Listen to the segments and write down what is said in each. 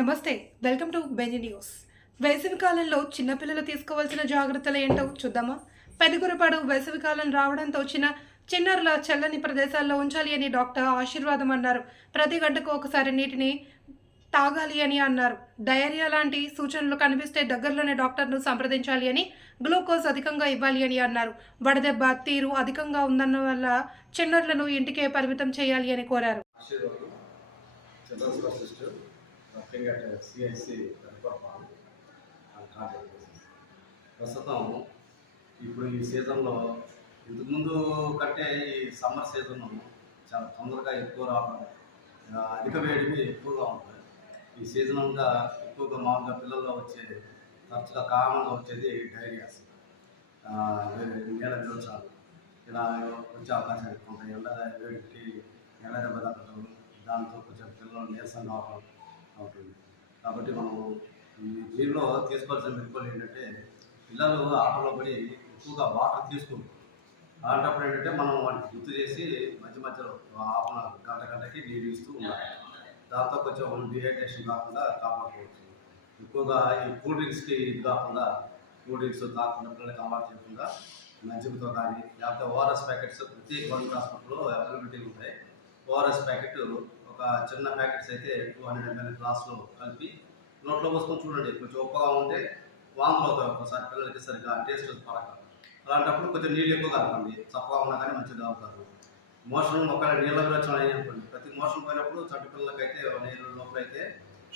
నమస్తే. Welcome to Benz news. వేసవి కాలంలో చిన్నపిల్లలు తీసుకోవాల్సిన జాగ్రత్తలు ఏంటో చూద్దామా? పెదగురపాడు వేసవి కాలం రావడంతో చిన్నారుల చల్లని ప్రదేశాల్లో ఉంచాలి అని డాక్టర్ ఆశీర్వాదం అన్నారు. ప్రతి గంటకు ఒకసారి నీటిని తాగాలి అని అన్నారు. డయేరియా లాంటి సూచనలు కనిపిస్తే దగ్గరలోనే డాక్టర్ను సంప్రదించాలి అని, గ్లూకోజ్ అధికంగా ఇవ్వాలి అని అన్నారు. వడదెబ్బ తీరు అధికంగా ఉందన్న వల్ల చిన్నారులను ఇంటికే పరిమితం చేయాలి అని కోరారు. Children's specialist working at CIC Peddaparapadu contact basis. ప్రస్తుతం ఇప్పుడు ఈ సీజన్లో ఇంతకుముందు కంటే ఈ సమ్మర్ సీజన్ చాలా తొందరగా ఎక్కువ రావడం, అధిక వేడిమి ఎక్కువగా ఉంటుంది. ఈ సీజన్ అంతా ఎక్కువగా మామూలుగా పిల్లల్లో తరచుగా కామన్గా వచ్చేది డైరియాస్, నీళ్ళ విరోచనాలు ఇలా వచ్చే అవకాశాలు ఎక్కువ ఉంటాయి. వేడికి ఎండ దెబ్బ తగ్గడం, దాంతో కొంచెం పిల్లలు నీరసం కావడం అవుతుంది. కాబట్టి మనం దీనిలో తీసుకోవాల్సిన మెరుగులు ఏంటంటే, పిల్లలు ఆటలో పడి ఎక్కువగా వాటర్ తీసుకుంటారు. అలాంటప్పుడు ఏంటంటే మనం వాటికి గుర్తు చేసి మధ్య మధ్యలో గంటకి నీళ్ళు ఇస్తూ ఉండాలి. దాంతో కొంచెం డిహైడ్రేషన్ కాకుండా కాపాడుకోవచ్చు. ఎక్కువగా ఈ కూల్ డ్రింక్స్కి ఇది కాకుండా, కూల్ డ్రింక్స్ తాకుండా పిల్లలకి అలవాటు చేయకుండా మజ్జిగతో కానీ, లేకపోతే ఓఆర్ఎస్ ప్యాకెట్స్ ప్రతి గవర్నమెంట్ హాస్పిటల్లో అవైలబిలిటీ ఉంటాయి. ఓఆర్ఎస్ ప్యాకెట్ ఒక చిన్న ప్యాకెట్స్ అయితే 200 ml గ్లాస్లో కలిపి నోట్లో పోసుకొని చూడండి. కొంచెం ఉప్పగా ఉంటే వాంతులు అవుతాయి ఒక్కోసారి పిల్లలకి, సరిగ్గా టేస్ట్ పడక. అలాంటప్పుడు కొంచెం నీళ్ళు ఎక్కువ కలపండి. చప్పగా ఉన్నా కానీ మంచిగా తాగుతారు. మోషన్ ఒకవేళ నీళ్ళ విరోచనం అనుకోండి, ప్రతి మోషన్ పోయినప్పుడు చంటి పిల్లలకైతే నీళ్ళ లోపలైతే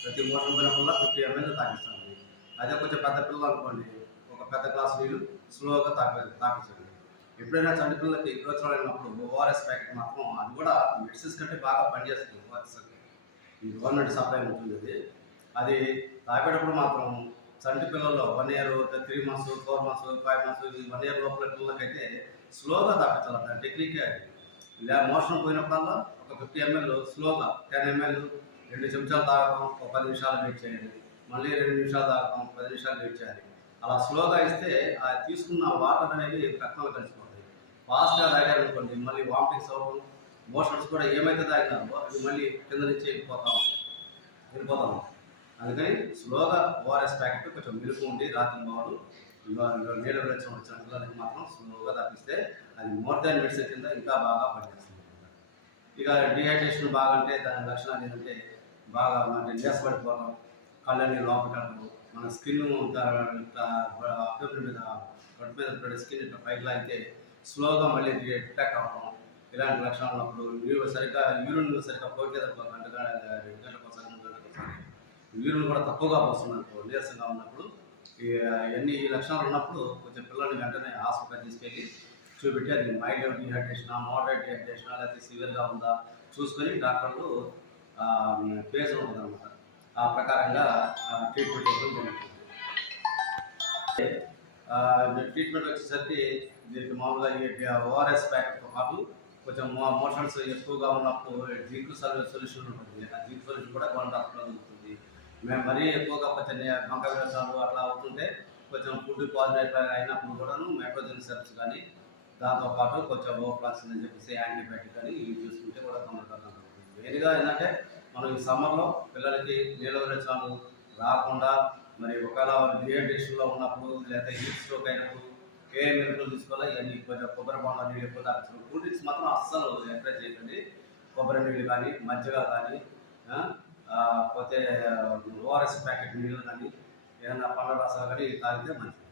ప్రతి మోషన్ పోయినప్పుడు 50 ml తాగిస్తామండి. అదే కొంచెం పెద్ద పిల్లలు అనుకోండి, ఒక పెద్ద గ్లాస్ నీళ్ళు స్లోగా తాగించండి. ఎప్పుడైనా చంటి పిల్లలకి విరోచనాలు అయినప్పుడు ఓఆర్ఎస్ ప్యాకెట్ మాత్రం, అది కూడా మెడిసిన్స్ కంటే బాగా పనిచేస్తుంది. ఓఆర్ఎస్ ఈ గవర్నమెంట్ సప్లై ఉంటుంది. అది తాగేటప్పుడు మాత్రం చంటి పిల్లల్లో 1 year, 3 months, 4 months, 5 months, 1 year లోపల పిల్లలకైతే స్లోగా తాపించాలి. దాని టెక్నికే అది. ఇలా మోషన్ పోయినప్పుడల్లా ఒక 50 ml స్లోగా, 10 ml 2 చెంచాలు తాగడం, ఒక 10 నిమిషాలు వెయిట్ చేయాలి. మళ్ళీ 2 నిమిషాలు తాగడం, 10 నిమిషాలు వెయిట్ చేయాలి. అలా స్లోగా ఇస్తే ఆ తీసుకున్న వాటర్ అనేవి రక్తంలో కలిసిపోతాయి. ఫాస్ట్గా తాగారనుకోండి మళ్ళీ వామిటింగ్స్ అవ్వడం, మోషన్స్ కూడా ఏమైతే తాగినారో అది మళ్ళీ కింద నుంచి వెళ్ళిపోతాం. అందుకని స్లోగా ఓఆర్ఎస్ ప్యాకెట్ కొంచెం మిలుపు ఉండి రాత్రి బావులు నీళ్ళ విరోచనం వచ్చిన పిల్లలకి మాత్రం స్లోగా తప్పిస్తే అది మోర్ దాన్ మెడిసిన్ కింద ఇంకా బాగా పనిచేస్తుంది. ఇక డిహైడ్రేషన్ బాగా అంటే దాని లక్షణాలు ఏంటంటే, బాగా అంటే నీరస పడిపోవడం, కళ్ళని లోపలటప్పుడు, మన స్కిన్ అబ్డోమిన్ మీద గొడ్డ మీద పడే స్కిన్ ఇట్లా పైకి లాగితే స్లోగా మళ్ళీ అటాక్ అవ్వడం, ఇలాంటి లక్షణాలు ఉన్నప్పుడు యూరిన్ సరిగ్గా పోయేది గంటకోసారి 3 గంటలకోసారి యూరిన్ కూడా తక్కువగా పోస్తున్నప్పుడు, నీరసంగా ఉన్నప్పుడు, ఈ లక్షణాలు ఉన్నప్పుడు కొంచెం పిల్లల్ని వెంటనే హాస్పిటల్ తీసుకెళ్ళి చూపెట్టి అది మైల్డ్ డిహైడ్రేషనా, మోడరేట్ డిహైడ్రేషనా, లేకపోతే సివియర్గా ఉందా చూసుకొని డాక్టర్లు ఫేజ్ ఉంటుందన్నమాట. ఆ ప్రకారంగా ట్రీట్మెంట్ ఇవ్వడం జరుగుతుంది. ట్రీట్మెంట్ వచ్చేసరికి దీనికి మామూలుగా ఓఆర్ఎస్ ప్యాకెట్తో పాటు కొంచెం మోషన్స్ ఎక్కువగా ఉన్నప్పుడు జింక్ సొల్యూషన్ ఉంటుంది. ఆ జింక్ సొల్యూషన్ కూడా గవర్నమెంట్ హాస్పిటల్ ఉంటుంది. మేము మరీ ఎక్కువగా కొంచెం బంక విరోచనాలు అట్లా అవుతుంటే కొంచెం ఫుడ్ పాయిజన్ అయినప్పుడు కూడాను మెట్రోజన్ సెల్స్ కానీ, దాంతోపాటు కొంచెం ఓఫ్లాక్సిన్ అని చెప్పేసి యాంటీబయాటిక్ అని యూజ్ చేసుకుంటే కూడా తొందరగా ఉంటుంది. మెయిన్గా ఏంటంటే మనం ఈ సమ్మర్లో పిల్లలకి నీళ్ళ విరోచనాలు రాకుండా, మరి ఒకవేళ డిహైడ్రేషన్లో ఉన్నప్పుడు లేదా హీట్ స్ట్రోక్ అయినప్పుడు ఏ మెరుగులు తీసుకోవాలో ఇవన్నీ కొంచెం కొబ్బరి బొండ నీళ్ళు ఎక్కువ తాగించడం. కూల్ డ్రింక్స్ మాత్రం అస్సలు ఎంకరేజ్ చేయకండి. కొబ్బరి నీళ్ళు కానీ, మజ్జిగ కానీ, పోతే ఓఆర్ఎస్ ప్యాకెట్ నీళ్ళు కానీ, ఏదైనా పండ్ల రసాలు కానీ తాగితే మంచిది.